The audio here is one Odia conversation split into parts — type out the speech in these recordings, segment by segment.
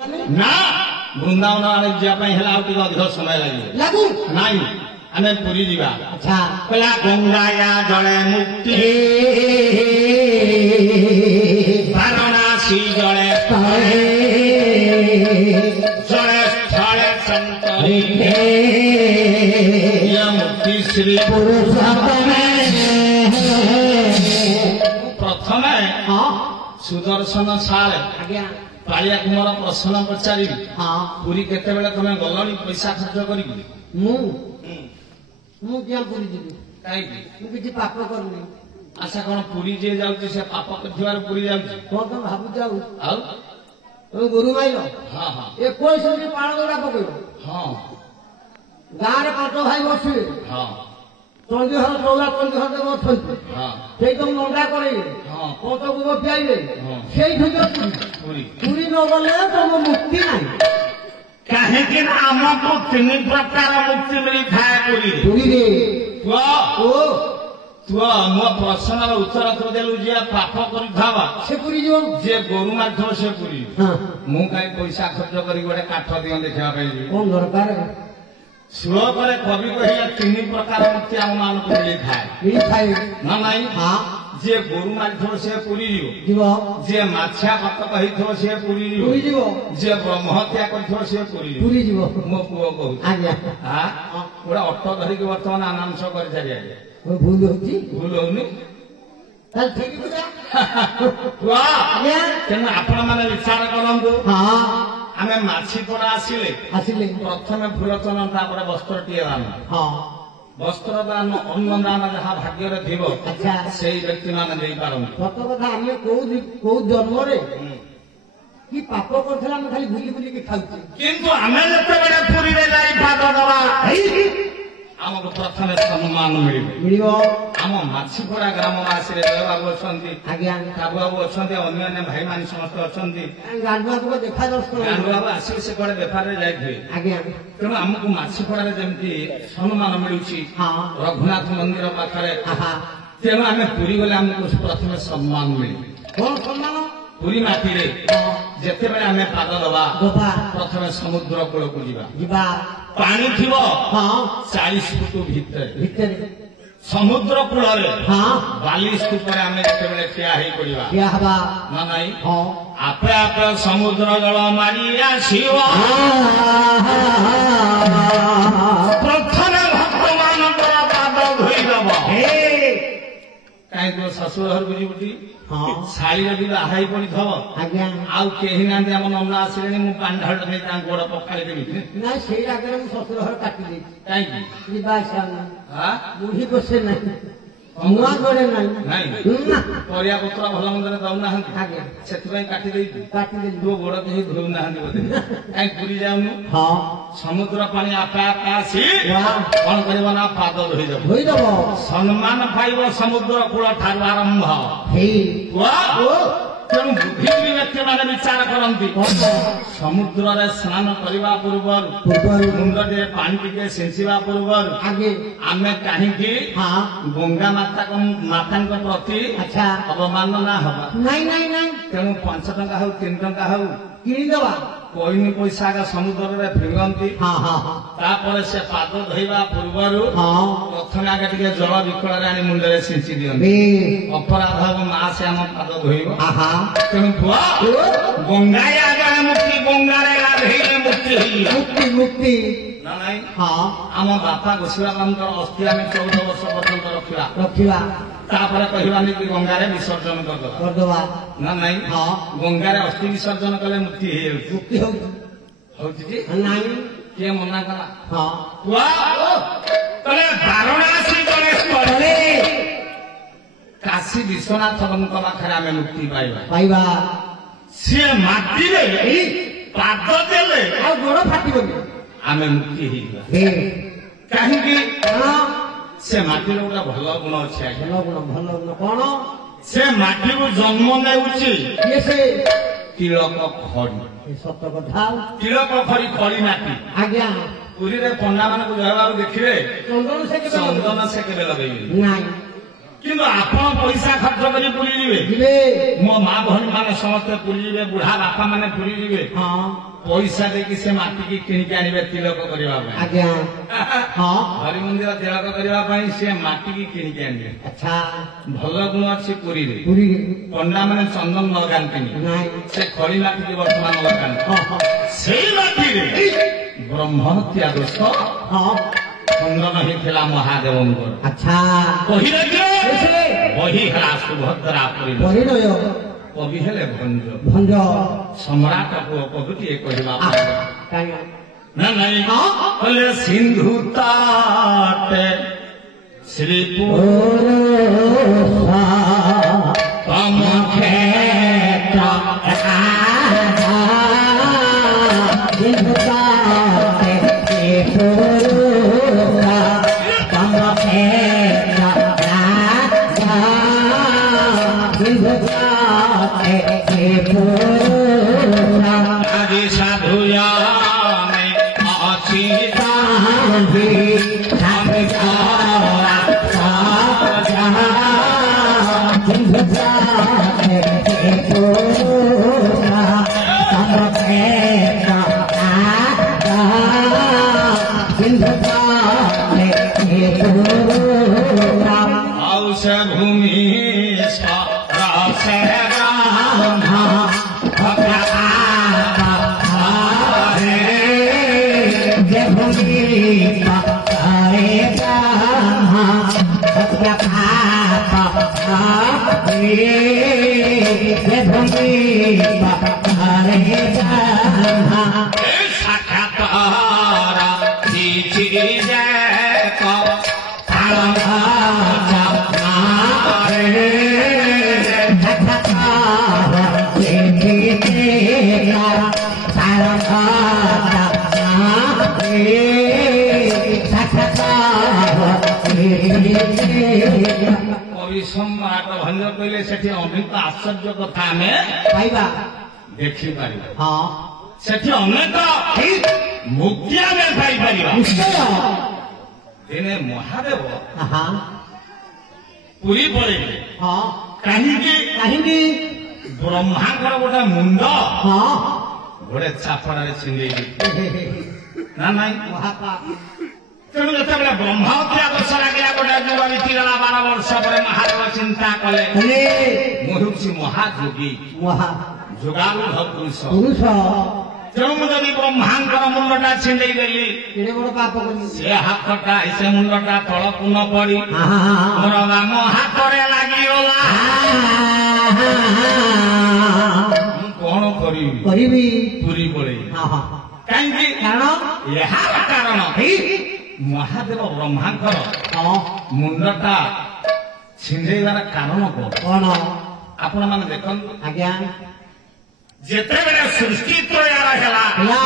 ना वृंदावन आने जापाई हेला उठी अधिक समय लागू नाई आमे पुरी जीवा अच्छा पला गंगाया जड़े मुक्ति वाराणसी जड़े जड़े स्थले संतरी मुक्ति श्री प्रथम सुदर्शन सारे आज्ञा पालिया कुमार प्रश्न पचारि पुरी केते बेले तमे गलनी पैसा खर्च करी मु क्या पुरी जीवी काई मु किछि पाप करनी आशा कोन पुरी जे जाउची से पाप करथिवार पुरी जाउची कोन तो भाबु जाऊ आउ तो गुरु माइलो हां हां ए कोई से पाण गोडा पकेबो हां गारे पाटो भाई बसिले हां चंदी हर चौला चंदी हर देव अछंती हां सेई तो नंदा करे हां कोतो को बपियाइले हां सेई ठुके पुरी पुरी न गले तो मुक्ति नाही काहे कि हमको तीन प्रकार मुक्ति मिली थाए पुरी पुरी रे तू मो प्रश्नर उत्तर तू देलु जे पाप करि धावा से पुरी जो जे गोरु माध्यम से पुरी हां मु काई पैसा खर्च करी गोटे काठ दियो देखा पाइबी कोन दरकार श्लोक रे कवि कहिला तीन प्रकार मुक्ति हम मान को मिली थाए मिली थाए ना नहीं हां जे गोरु माध्यम से पुरी जीव जे माछा कत कहिथो से पुरी जीव जे ब्रह्महत्या करिथो से पुरी जीव मो पुओ कहू आज्ञा हां पूरा ऑटो धरि के वर्तमान आनांश कर जाय वो भूल होची भूल होनी चल ठीक है वाह तेन आपण माने विचार करंतु हां आमे माछी पड़ा आसिले प्रथमे फूलचन तापर वस्त्र टिए दान हां वस्त्र दान अन्न दान जहाँ भाग्य रे थिबो अच्छा सेई व्यक्ति माने देई पारन सत कथा हमें को जन्म रे कि पाप करथला हम खाली भूली भूली के खाउछी किंतु आमे जते बडे पुरी रे जाई पाद दवा हमको प्रथमे सम्मान मिलिबो आम माछीपड़ा ग्रामवासी बाबू अच्छा आज्ञा बाबू अच्छा अन्य भाई मान समस्त अच्छा गांडुआ देखा गांडुआबू आसिक से कड़े बेपार जाए आज्ञा तेणु आमको माछीपड़ा जमी सम्मान मिलूची रघुनाथ मंदिर पाखे तेणु आम पुरी गले आमको प्रथम सम्मान मिले कौन सम्मान पुरी माटी रे जेते बेले आमे पाद दबा प्रथम समुद्र कूल को जीवा पानी थिबो 40 फुट भीतर समुद्र कूल रे बाली स्तूपर आमे जेते बेले ठिया हेई पड़िबा ठिया हबा ना नाही आपे आपे समुद्र जल मारी आसीबो प्रथम भक्त मानकर पाद धोई दबो काई तो ससुर घर बुझी बुटी शाड़ी भी बाहाई पड़ी थव आज्ञा आउ केही ना हम नन्ना आसिले मु पांढाळ नै ता गोड़ पखाली देबी ना सेई आगे मु ससुर घर काटी दे काई की जीवा सामना हां बुढ़ी बसे नहीं मुआ गड़े नहीं नहीं परिया पत्र भल मंदरे दउ ना आज्ञा सेति काटी दे दो गोड़ देही धोउ ना बोले काई पुरी जाउनु हां समुद्र पानी आपे आपे आसी कोन करबो ना पाद धोई दबो सम्मान पाइबो समुद्र कूल ठार आरंभ हे तेणु बुद्धिजीवी व्यक्ति मैंने विचार करती समुद्र रे स्नान करने पूर्व मुंडे पानी टिके सिंचिवा पूर्व आगे आमे कहीं गंगा माता प्रति अच्छा अवमानना हवा नहीं नहीं नहीं तेणु 5 टंका हो 3 टंका हो किदवा कोई पैसा का समुद्र रे फिंगंती तापर से पाद धोइबा पूर्व प्रथम आगे टिके जल विकल आनी मुंडे सिंची दियंती अपराध मा से आम पाद धोइबो तेणु पुआ गंगा आगे मुक्ति गंगा रे गाधेइले मुक्ति मुक्ति मुक्ति ना नहीं आम बापा गोस्वामीकर अस्थि आम 14 वर्ष पर्यंत रखिबा तापर कहवानी कि गंगा रे विसर्जन कर दवा ना नहीं गंगा रे अस्थि विसर्जन कले मुक्ति हे मुक्ति होची जी नहीं के मना कला वाह तने वाराणसी गणेश पड़े काशी विश्वनाथ बंक पाखरे आमे मुक्ति पाइबा से माटी रे पाद देले आ गोड़ फाटिबो आमे मुक्ति हेइबा काहे कि से माटी रो भल गुण अछि भल गुण कोन से माटी को जन्म नेउची ये से तिलक खड़ी सत कथा तिलक खड़ी खड़ी माटी आज्ञा पुरी रे पंडा मान को जयबाबू देखिबे चंदन से के लगे नहीं କିନ୍ତୁ ଆପଣ ପଇସା ଖର୍ଚ୍ଚ କରି ପୁରୀ ଯିବେ ଯିବେ ମୋ ମା ଭଉଣୀ ମାନେ ସମସ୍ତେ ପୁରୀ ଯିବେ ବୁଢା ବାପା ମାନେ ପୁରୀ ଯିବେ ହଁ ପଇସା ଦେଇକି ସେ ମାଟିକି କିଣିକି ଆଣିବେ ତିଳକ କରିବା ପାଇଁ ଆଜ୍ଞା ହଁ ହରି ମନ୍ଦିର ତିଳକ କରିବା ପାଇଁ ସେ ମାଟିକି କିଣିକି ଆଣିବେ ଆଚ୍ଛା ଭଲ ଗୁଣ ଅଛି ପୁରୀରେ ପୁରୀ ପଣ୍ଡା ମାନେ ଚନ୍ଦନ ଲଗାନ୍ତିନି ନାଇଁ ସେ ଖଳି ମାଟିକି ବର୍ତ୍ତମାନ ଲଗାନ୍ତି ହଁ ହଁ ସେଇ ମାଟିରେ ବ୍ରହ୍ମହତ୍ୟା ଦୋଷ ହଁ ଖଣ୍ଡନ ହେଇଥିଲା ମହାଦେବଙ୍କର ଆଚ୍ଛା କହିଲେ ସେ ବହି ହେଲା ସୁଭଦ୍ରା ପରିଣୟ ପରିଣୟ କବି ହେଲେ ଭଞ୍ଜ ଭଞ୍ଜ ସମ୍ରାଟ ପୁଅ କବିଟିଏ କହିବା କାଇଁ ନା ନାଇଁ କହିଲେ ସିନ୍ଧୁ ତାଟେ ଶ୍ରୀପୁର ତମ କ୍ଷେତ୍ର ଆଜି ସାଧୁୟା ଅଚିତା ଆଉ ସେ ଭୂମି କବି ସମ୍ରାଟ ଭଞ୍ଜ କହିଲେ ସେଠି ଅନେକ ଆଶ୍ଚର୍ଯ୍ୟ କଥା ଆମେ ପାଇବା ଦେଖିପାରିବା ହଁ ସେଠି ଅନେକ ମୁକ୍ତି ଆମେ ପାଇପାରିବା ନିଶ୍ଚୟ ଦିନେ ମହାଦେବ ହଁ ପୁରୀ ପଳେଇଲେ ହଁ କାହିଁକି କାହିଁକି ବ୍ରହ୍ମାଙ୍କର ଗୋଟେ ମୁଣ୍ଡ ହଁ ଗୋଟେ ଚାପଡ଼ାରେ ଛିଣ୍ଡେଇଲେ ନା ନାଇଁ ମହାପାପ ତେଣୁ ଯେତେବେଳେ ବ୍ରହ୍ମହତ୍ୟା ଦୋଷ ଲାଗିଲା ଗୋଟେ ଯୁଗ ବିତିଗଲା 12 ବର୍ଷ ପରେ ମହାଦେବ ଚିନ୍ତା କଲେ ହେଲେ ମୁଁ ହେଉଛି ମହାଯୋଗୀ ମହା ଯୋଗାରୂଢ ପୁରୁଷ ପୁରୁଷ ତେଣୁ ମୁଁ ଯଦି ବ୍ରହ୍ମାଙ୍କର ମୁଣ୍ଡଟା ଛିଣ୍ଡେଇ ଦେଲି କେଡ଼େ ବଡ଼ ପାପ କଲି ସେ ହାତଟା ସେ ମୁଣ୍ଡଟା ତଳକୁ ନ ପଡି ମୋର ବାମ ହାତରେ ଲାଗିଗଲା ମୁଁ କଣ କରିବି କରିବି ପୁରୀ ପଳେଇବି କାହିଁକି କାରଣ ଏହାର କାରଣ ମହାଦେବ ବ୍ରହ୍ମାଙ୍କର ମୁଣ୍ଡଟା ଛିଣ୍ଡେଇବାର କାରଣ କଣ ଆପଣ ମାନେ ଦେଖନ୍ତୁ ଆଜ୍ଞା ଯେତେବେଳେ ସୃଷ୍ଟି ତ୍ରୟାର ହେଲା ହେଲା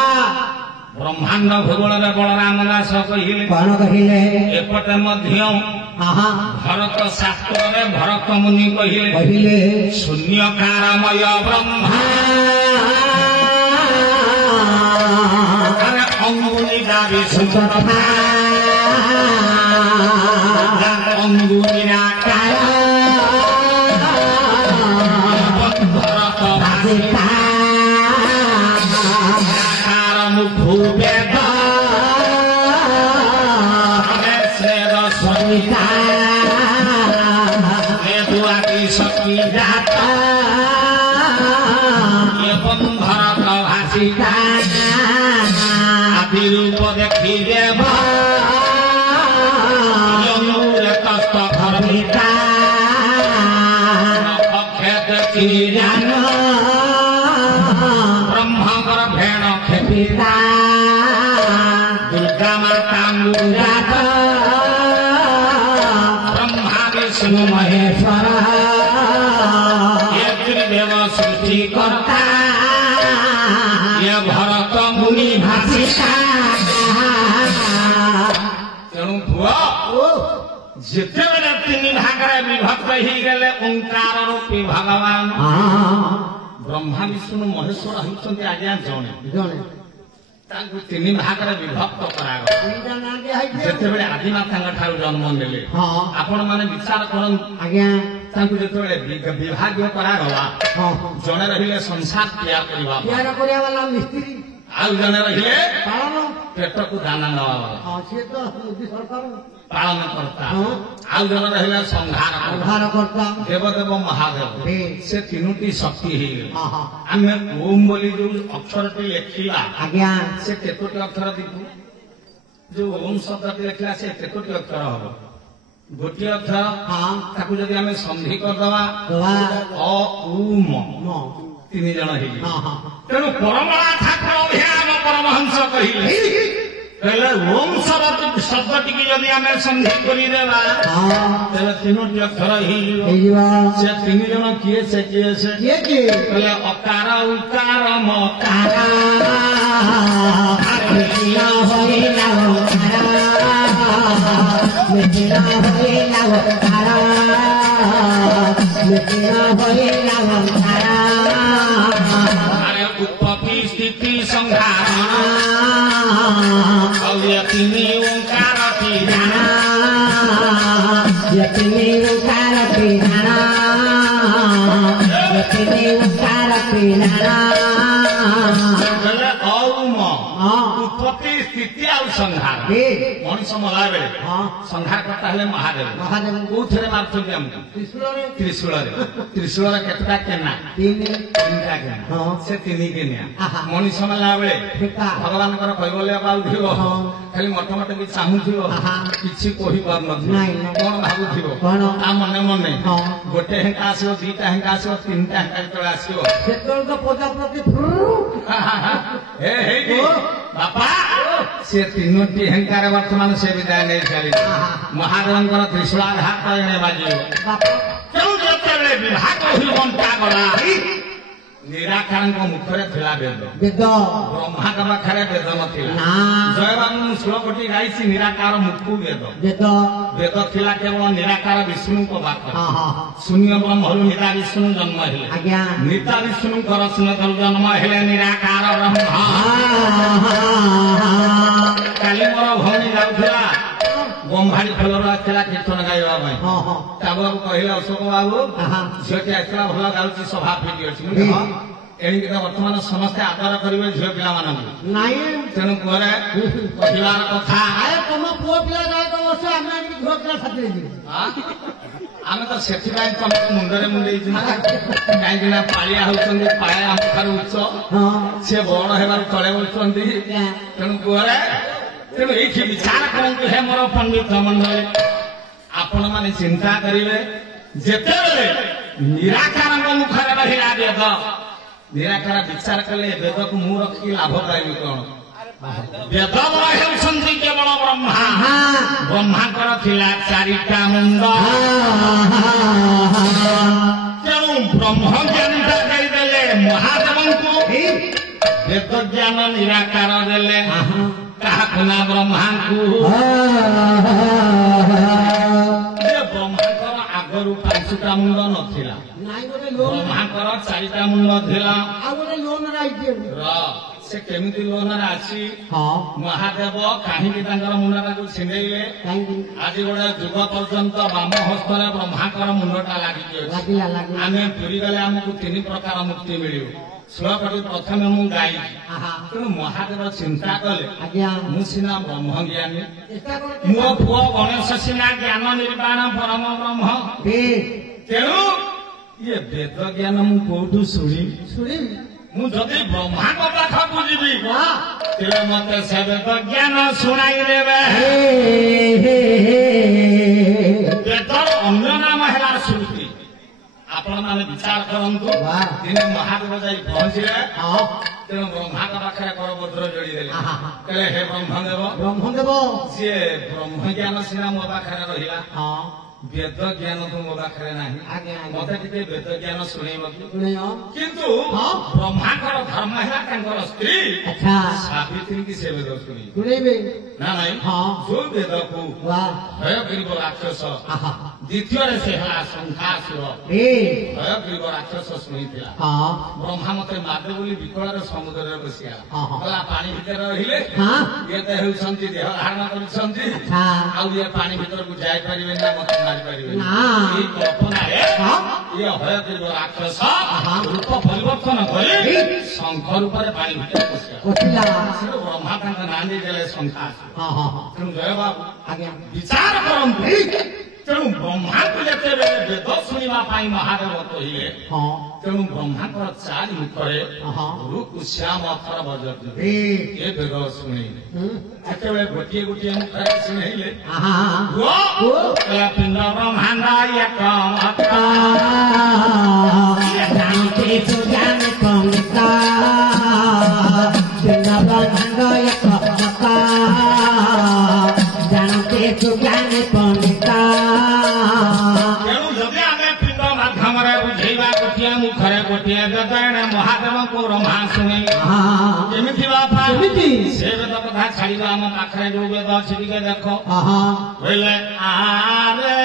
ବ୍ରହ୍ମାଣ୍ଡ ଭୂଗୋଳରେ ବଳରାମ ଦାସ କହିଲେ କଣ କହିଲେ ଏପଟେ ମଧ୍ୟ ଭରତ ଶାସ୍ତ୍ରରେ ଭରତ ମୁନି କହିଲେ କହିଲେ ଶୂନ୍ୟକାରମୟ ବ୍ରହ୍ମା ଅଙ୍ଗୁନି ଗାବି ସୁତଥା ଅଙ୍ଗୁନି ଆକାର ଭରତ ଆକାର ମୁଖୁ ବେଦ ଶ୍ରେଦ ସବିତା ବେଦୁଆତି ଶକ୍ତି ଜାତ ଏବଂ ଭରତ ଭାଷିତା আদি রূপ দেখি দেব তস্ত ধর্মিতা অক্ষেত জান ব্রহ্মকর ভেণ ক্ষেপিতা দুর্গা মাতা মুরাত ব্রহ্মা বিষ্ণু মহেশ্বর ত্রিদেব সৃষ্টিকর্তা ভরত মুনি ভাষিতা তেণু পুଅ ଯେତେବେଳେ 3 ଭାଗରେ ବିଭକ୍ତ ହେଇଗଲେ ଓଙ୍କାର ରୂପୀ ଭଗବାନ ବ୍ରହ୍ମା ବିଷ୍ଣୁ ମହେଶ୍ୱର ହେଉଛନ୍ତି ଆଜ୍ଞା ଜଣେ ଜଣେ ତାଙ୍କୁ ତିନି ଭାଗରେ ବିଭକ୍ତ କରାଗଲା। ତିନିଟା ନାଁ ଦିଆ ହେଇଛି। ଯେତେବେଳେ ଆଦିମାତାଙ୍କ ଠାରୁ ଜନ୍ମ ନେଲେ ହଁ ଆପଣ ମାନେ ବିଚାର କରନ୍ତୁ ଆଜ୍ଞା ତାଙ୍କୁ ଯେତେବେଳେ ବିଭାଗ କରାଗଲା ହଁ ଜଣେ ରହିଲେ ସଂସାର ତିଆର କରିବା ତିଆର କରିବା ବାଲା ମିସ୍ତ୍ରୀ ଆଉ ଜଣେ ରହିଲେ ପାଳନ ପେଟକୁ ଦାନା ନେବା ବାଲା ହଁ ସିଏ ତ ମୋଦି ସରକାର ପାଳନ କର୍ତ୍ତା ହଁ ଆଉ ଜଣେ ରହିଲେ ସଂହାର ଆଧାର କର୍ତ୍ତା ଦେବଦେବ ମହାଦେବ ହେ ସେ ତିନୋଟି ଶକ୍ତି ହେଇଗଲେ। ହଁ ହଁ ଆମେ ଓମ୍ ବୋଲି ଯୋଉ ଅକ୍ଷରଟି ଲେଖିବା ଆଜ୍ଞା ସେ କେତୋଟି ଅକ୍ଷର ଦିକୁ ଯୋଉ ଓମ୍ ଶବ୍ଦଟି ଲେଖିଲା ସେ କେତୋଟି ଅକ୍ଷର ହବ? ଗୋଟିଏ ଅକ୍ଷର ହଁ ତାକୁ ଯଦି ଆମେ ସନ୍ଧି କରିଦବା ଦବା ଅ ଉ ମ ମ ତିନି ଜଣ ହେଇଯିବ। ହଁ ହଁ ତେଣୁ ପରମଳା ଠାକୁର ଆମ ପରମହଂସ କହିଲେ କହିଲେ ଓମ୍ ଶବ୍ଦଟିକି ଯଦି ଆମେ ସନ୍ଧି କରିଦେବା ହଁ ତେବେ ତିନୋଟି ଅକ୍ଷର ହେଇଯିବ। ହେଇଯିବ ସେ ତିନି ଜଣ କିଏ ସେ କିଏ ସେ କିଏ କିଏ କହିଲେ ଅକାର ଉକାର ମକାର ମିଥିଳା ହୋଇଲା ମିଥିଳା ହୋଇଲା ମିଥିଳା ହୋଇଲା ଆରେ ଉତ୍ପତ୍ତି ସ୍ଥିତି ସଂହାର ଆଉ ଏ ତିନି ଓଙ୍କାରଟି କହିଲେ ଔମ ଉତ୍ପତ୍ତି ସ୍ଥିତି ଆଉ ସଂହାର ମଣିଷ ମଲା ବେଳେ ସଂହାର କର୍ତ୍ତା ହେଲେ ମହାଦେବ ମହାଦେବ କୋଉଥିରେ ମାରୁଛନ୍ତି ଆମକୁ? ତ୍ରିଶୂଳରେ ତ୍ରିଶୂଳରେ ତ୍ରିଶୂଳରେ କେତେଟା କେନା? ତିନି ତିନିଟା କେନା ହଁ। ସେ ତିନି କେନିଆ ଆହା। ମଣିଷ ମଲା ବେଳେ ଫିକା ଭଗବାନଙ୍କର କୈବଲ୍ୟ ପାଉଥିବ ହଁ। ଖାଲି ମଠ ମଠ ବି ଚାହୁଁଥିବ ଆହା। କିଛି କହିପାରୁନଥିବ ନାଇଁ, ନାଇଁ। କଣ ଭାବୁଥିବ କଣ? ତା ମନେ ମନେ ହଁ। ଗୋଟେ ହେଙ୍କା ଆସିବ ଦିଟା ହେଙ୍କା ଆସିବ ତିନିଟା ହେଙ୍କା ଯେତେବେଳେ ଆସିବ ସେତେବେଳେ ତ ପ୍ରଜାପତି ହେ ହେଇଟି ବାପା ସେ ତିନୋଟି ହେଙ୍କାରେ ବର୍ତ୍ତମାନ ସେ ବିଦାୟ ନେଇ ଚାଲିଛି। ମହାଦେବଙ୍କର ତ୍ରିଶୂଳାଘାତ ଏଣେ ବାଜିବ। ବାପା ତେଣୁ ଯେତେବେଳେ ବିଭାଗ ହୋଇ ବଣ୍ଟା ଗଲା ନିରାକାରଙ୍କ ମୁଖରେ ଥିଲା ବେଦ ବେଦ ବ୍ରହ୍ମାଙ୍କ ପାଖରେ ବେଦ ନଥିଲା। ନା ଜୟବାବୁ ମୁଁ ଷୋଳକୋଟି ଗାଇଛି ନିରାକାର ମୁଖୁ ବେଦ ବେଦ ବେଦ ଥିଲା କେବଳ ନିରାକାର ବିଷ୍ଣୁଙ୍କ ପାଖରେ ହଁ ହଁ ହଁ ଶୂନ୍ୟ ବ୍ରହ୍ମରୁ ନିରା ବିଷ୍ଣୁ ଜନ୍ମ ହେଲେ ଆଜ୍ଞା ନିତା ବିଷ୍ଣୁଙ୍କର ଶୂନ୍ୟତରୁ ଜନ୍ମ ହେଲେ ନିରାକାର ବ୍ରହ୍ମ। କାଲି ମୋର ଭଉଣୀ ଯାଉଥିଲା ଗମ୍ଭାଡି ଖୋଲରୁ ଆସିଥିଲା କୀର୍ତ୍ତନ ଗାଇବା ପାଇଁ ହଁ ହଁ ତାକୁ କହିଲେ ଅଶୋକ ବାବୁ ଆହା। ଝିଅଟି ଆସିଥିଲା ଭଲ ଗାଉଛି ସଭା ଫିଟି ଅଛି ମୁଁ କହିଲି, ହଁ ଏଣିକି ତ ବର୍ତ୍ତମାନ ସମସ୍ତେ ଆଦର କରିବେ ଝିଅ ପିଲାମାନଙ୍କୁ ନାଇଁ ତେଣୁ କୁଆଡେ କହିବାର କଥା ଆରେ ତମ ପୁଅ ପିଲା ଗାୟକ ବର୍ଷ ଆମେ ଏମିତି ଝିଅ ପିଲା ସାଥିରେ ଯିବୁ ଆଁ? ଆମେ ତ ସେଥିପାଇଁ ତମକୁ ମୁଣ୍ଡରେ ମୁଣ୍ଡେଇଛୁ ନା କାହିଁକି ନା ପାଳିଆ ହଉଛନ୍ତି ପାଏ ଆମ ଠାରୁ ଉଚ୍ଚ ହଁ ସେ ବଡ ହେବାରୁ ତଳେ ବସୁଛନ୍ତି ତେଣୁ କୁଆଡେ ତେଣୁ ଏଇଠି ବିଚାର କରନ୍ତୁ ହେ ମୋର ପଣ୍ଡିତ ମଣ୍ଡଳୀ ଆପଣ ମାନେ ଚିନ୍ତା କରିବେ ଯେତେବେଳେ ନିରାକାରଙ୍କ ମୁଖରେ ରହିଲା ବେଦ ନିରାକାର ବିଚାର କଲେ ବେଦକୁ ମୁଁ ରଖିକି ଲାଭ ପାଇବି କଣ? ବେଦବଳ ହେଉଛନ୍ତି କେବଳ ବ୍ରହ୍ମା ବ୍ରହ୍ମାଙ୍କର ଥିଲା ଚାରିଟା ମୁଣ୍ଡ ତେଣୁ ବ୍ରହ୍ମ ଜ୍ଞାନଟା ଦେଇଦେଲେ ମହାଦେବଙ୍କୁ ବେଦ ଜ୍ଞାନ ନିରାକାର ଦେଲେ କାହାକୁ ନା ବ୍ରହ୍ମାଙ୍କୁ ବ୍ରହ୍ମାଙ୍କର ଆଗରୁ ପାଞ୍ଚଟା ମୁଣ୍ଡ ନଥିଲା ନାଇଁ ଗୋଟେ ଲୋନ ବ୍ରହ୍ମାଙ୍କର ଚାରିଟା ମୁଣ୍ଡ ଥିଲା ଆଉ ଗୋଟେ ଲୋନ ରାଇଛି ସେ କେମିତି ଲୋନରେ ଆସି ହଁ ମହାଦେବ କାହିଁକି ତାଙ୍କର ମୁଣ୍ଡଟାକୁ ଛିଣ୍ଡେଇଲେ କାହିଁକି ଆଜି ଗୋଟେ ଯୁଗ ପର୍ଯ୍ୟନ୍ତ ବାମ ହସ୍ତରେ ବ୍ରହ୍ମାଙ୍କର ମୁଣ୍ଡଟା ଲାଗିକି ଅଛି ଲାଗିଲା ଲାଗିଲା ଆମେ ପୁରୀ ଗଲେ ଆମକୁ ତିନି ପ୍ରକାର ମୁକ୍ତି ମିଳିବ ଷୋଳକଟି ପ୍ରଥମେ ମୁଁ ଗାଇଛି ଆହା ତେଣୁ ମହାଦେବ ଚିନ୍ତା କଲେ ଆଜ୍ଞା ମୁଁ ସିନା ବ୍ରହ୍ମଜ୍ଞାନୀ ଚେଷ୍ଟା କର ମୋ ପୁଅ ଗଣେଶ ସିନା ଜ୍ଞାନ ନିର୍ବାଣ ପରମ ବ୍ରହ୍ମ ତେଣୁ ଇଏ ବେଦ ଜ୍ଞାନ ମୁଁ କୋଉଠୁ ଶୁଣିବି ଶୁଣିବି ମୁଁ ଯଦି ବ୍ରହ୍ମାଙ୍କ ପାଖକୁ ଯିବି ବାଃ। ତେବେ ମତେ ସେ ବେଦ ଜ୍ଞାନ ଶୁଣାଇ ଦେବେ ବେଦର ଅନ୍ୟ ନାମ ହେଲା ଶ୍ରୁତି ଆପଣ ମାନେ ବିଚାର କରନ୍ତୁ ବାଃ। ଦିନେ ମହାଦେବ ଯାଇ ପହଞ୍ଚିଲେ ହଁ ତେଣୁ ବ୍ରହ୍ମାଙ୍କ ପାଖରେ କରପତ୍ର ଯୋଡ଼ିଦେଲେ ଆହା। କହିଲେ ହେ ବ୍ରହ୍ମଦେବ ବ୍ରହ୍ମଦେବ ସିଏ ବ୍ରହ୍ମଜ୍ଞାନ ସିନା ମୋ ପାଖରେ ରହିଲା ହଁ ବେଦ ଜ୍ଞାନ ତ ମୋ ପାଖରେ ନାହିଁ ଆଜ୍ଞା ଆଜ୍ଞା ମତେ ଟିକେ ବେଦ ଜ୍ଞାନ ଶୁଣେଇବ କି? ଶୁଣିବ କିନ୍ତୁ ହଁ। ବ୍ରହ୍ମାଙ୍କର ଧର୍ମ ହେଲା ତାଙ୍କର ସ୍ତ୍ରୀ ଆଚ୍ଛା ସାବିତ୍ରୀ କି ସେ ବେଦ ଶୁଣିବ ଶୁଣିବେ ନା ନାଇଁ ହଁ ଯୋଉ ବେଦକୁ ବାଃ ଭୟ କରିବ ରାକ୍ଷସ ଆହା ଦ୍ୱିତୀୟରେ ସେ ହେଲା ଶଙ୍ଖାସୁର ହୟଗ୍ରୀବ ରାକ୍ଷସ ଶୁଣିଥିଲା ବ୍ରହ୍ମା ମତେ ମାରେ ବୋଲି ବିକଳରେ ସମୁଦ୍ରରେ ବସିଗଲା ଗଲା ପାଣି ଭିତରେ ରହିଲେ ଇଏ ତ ହେଉଛନ୍ତି ଦେହ ଧାରଣ କରିଛନ୍ତି ଆଉ ଇଏ ପାଣି ଭିତରକୁ ଯାଇପାରିବେ ନା ମତେ ମାରିପାରିବେ ଏଇ କଳ୍ପନାରେ ଇଏ ହୟଗ୍ରୀବ ରାକ୍ଷସ ରୂପ ପରିବର୍ତ୍ତନ କରି ଶଙ୍ଖ ରୂପରେ ପାଣି ଭିତରେ ବସିଗଲା ବ୍ରହ୍ମା ତାଙ୍କ ନାଁ ଦେଇଦେଲେ ଶଙ୍ଖାସୁର ତେଣୁ ଜୟ ବାବୁ ବିଚାର କରନ୍ତୁ ତେଣୁ ବ୍ରହ୍ମାଙ୍କୁ ଯେତେବେଳେ ବେଦ ଶୁଣିବା ପାଇଁ ମହାଦେବ କହିଲେ ତେଣୁ ବ୍ରହ୍ମାଙ୍କର ଚାରି ମୁଖରେ ରୁକୁଶ୍ୟାମ ଅଥର ବଜନ୍ତି ଏ ବେଦ ଶୁଣିଲେ ଯେତେବେଳେ ଗୋଟିଏ ଗୋଟିଏ ମୁଖରେ ଶୁଣେଇଲେ ପିଣ୍ଡ ବ୍ରହ୍ମାଣ୍ଡ ଏକ ମୁଖରେ ଗୋଟିଏ ବେଦରେ ମହାଦେବଙ୍କୁ ବ୍ରହ୍ମା ଶୁଣି କେମିତି ବାପା ସେ ବେଦ କଥା ଛାଡ଼ିବା ଆମ ପାଖରେ ଯୋଉ ବେଦ ଅଛି ଟିକେ ଦେଖ କହିଲେ ଆରେ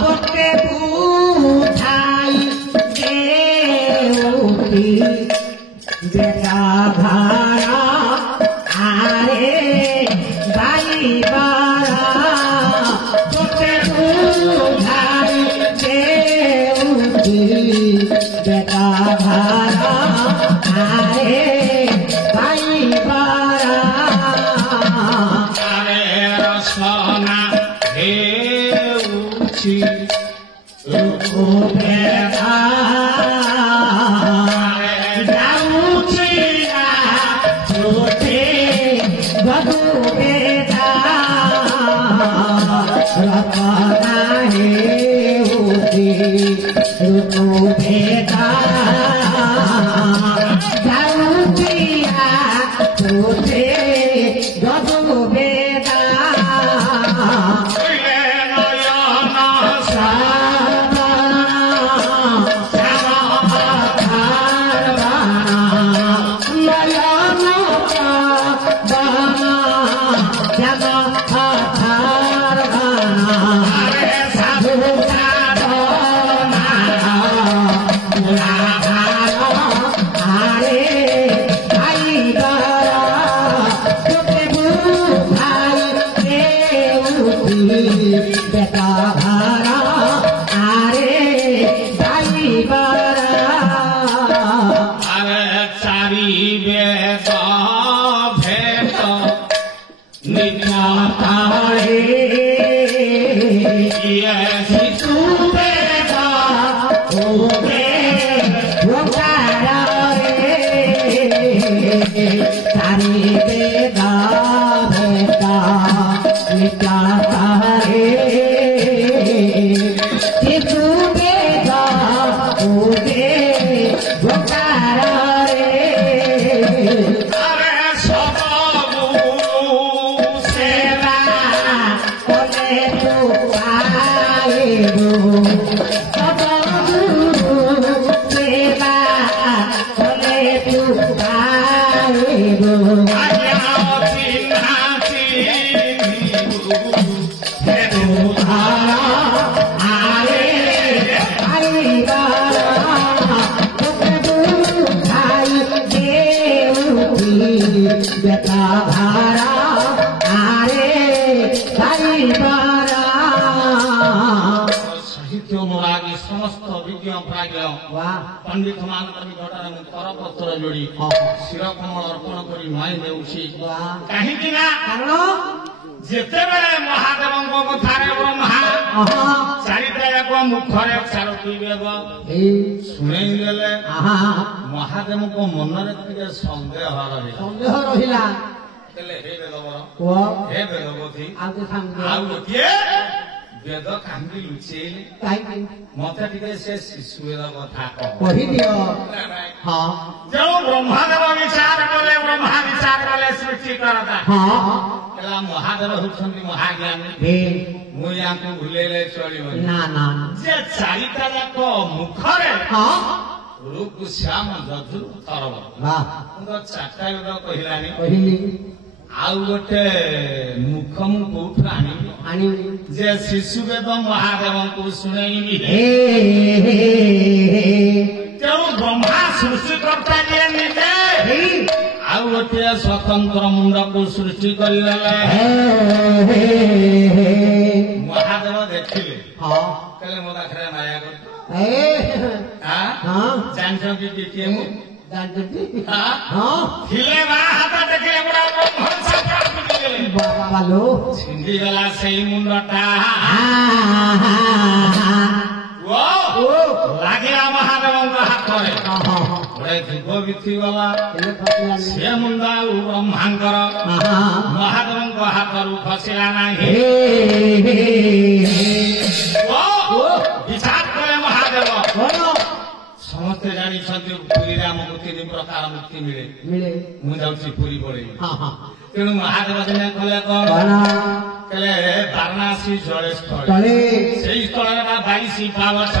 তোকে বুঝাই বেটা ভাড়া আরে বাইবারা তোকে বুঝাই বেটা ভাড়া আরে বাইবারা আরে রসনা হেউছি বেটা যাউছি না তোতে বাবু বেটা রতনা হেউছি রুতু বেটা যাউছি না তোতে বাবু বেটা বেটা ভাড়া আরে যাইবারা আরে চারি বেদ ভেদ নিকাতারে ইয়ে শিশু বেদ ওবে ওকারে চারি বেদ ভেদ নিকাতারে শিশু বেদ ওবে ওকারে আরে সবগুরু সেবা করে তো পাইবো সবগুরু সেবা করে তো পাইবো আরে আইবারা তোকে বুঝাই দেউতি বেটা ভাড়া আরে আইবারা সাহিত্য অনুরাগী সমস্ত অভিজ্ঞ প্রাজ্ঞ পণ্ডিত ମାନଙ୍କର ନିକଟରେ ମୁଁ କରପତ୍ର ଯୋଡ଼ି ଶିର କମଳ ଅର୍ପଣ କରି ନଇଁ ଦେଉଛି କାହିଁକି ନା କାରଣ ଯେତେବେଳେ ମହାଦେବଙ୍କ କଥାରେ ବ୍ରହ୍ମା ଚାରିଟା ଯାକ ମୁଖରେ ଚାରୋଟି ବେଦ ଶୁଣେଇ ଦେଲେ ମହାଦେବଙ୍କ ମନରେ ଟିକେ ସନ୍ଦେହ ରହିଲା ହେଲେ ହେ ବେଦବର କୁହ ହେ ବେଦବତୀ ଆଉ ତ ଆଉ ଗୋଟିଏ ବେଦ କାହିଁକି ଲୁଚେଇଲେ କାହିଁକି ମତେ ଟିକେ ସେ ଶିଶୁ ବେଦ କଥା କହିଦିଅ ହଁ ଯେଉଁ ବ୍ରହ୍ମାଦେବ ବିଚାର କଲେ ବ୍ରହ୍ମା ବିଚାର କଲେ ସୃଷ୍ଟି କରତା ହେଲା ମହାଦେବ ହେଉଛନ୍ତି ମହାଜ୍ଞାନୀ ମୁଁ ୟାଙ୍କୁ ଭୁଲେଇଲେ ଚଳିବନି ନା ନା ଯେ ଚାରିଟା ଯାକ ମୁଖରେ ରୁକୁ ଶ୍ୟାମ ଯଦୁ ତରବ ଚାରିଟା ବେଦ କହିଲାନି କହିଲି ଆଉ ଗୋଟେ ମୁଖ ମୁଁ କୋଉଠୁ ଆଣିବି ଆଣିବି ଯେ ଶିଶୁ ବେଦ ମହାଦେବଙ୍କୁ ଶୁଣେଇବି ତେଣୁ ବ୍ରହ୍ମା ସୃଷ୍ଟିକର୍ତ୍ତା ଯିଏ ନିଜେ ଆଉ ଗୋଟିଏ ସ୍ୱତନ୍ତ୍ର ମୁଣ୍ଡକୁ ସୃଷ୍ଟି କରିଦେଲେ ମହାଦେବ ଦେଖିଲେ କହିଲେ ମୋ ପାଖରେ ମାୟା କରୁଛ ଜାଣିଛନ୍ତି କି କିଏ ମୁଁ ଜାଣିଛନ୍ତି ଥିଲେ ବା ହାତ ଦେଖିଲେ ଗୁଡା ଛିଣ୍ଡିଗଲା ସେଇ ମୁଣ୍ଡଟା ଲାଗିଲା ମହାଦେବଙ୍କ ହାତରେ ଗୋଟେ ଯୁଗ ବିତିଗଲା ସେ ମୁଣ୍ଡ ଆଉ ବ୍ରହ୍ମାଙ୍କର ମହାଦେବଙ୍କ ହାତରୁ ଖସିଲା ନାହିଁ ବିଚାର କଲେ ମହାଦେବ ସମସ୍ତେ ଜାଣିଛନ୍ତି ପୁରୀରେ ଆମକୁ 3 ପ୍ରକାର ମୁକ୍ତି ମିଳେ ମୁଁ ଯାଉଛି ପୁରୀ ପଳେଇବି ତେଣୁ ମହାଦେବ ଦିନେ କଲେ କଣ କହିଲେ ବାରାଣାସୀ ଜଳେ ସ୍ଥଳେ ସେଇ ସ୍ଥଳରେ 22 ପାବଛ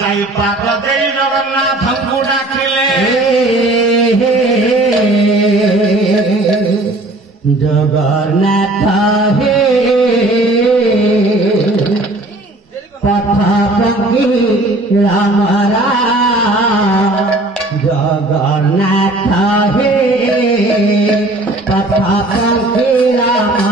ଯାଇ ପାଦ ଦେଇ ଜଗନ୍ନାଥଙ୍କୁ ଡାକିଲେ ଜଗନ୍ନାଥ ହେ ପଥି ରାମରା ଜଗନ୍ନାଥ ହେ ପଥି ରାମ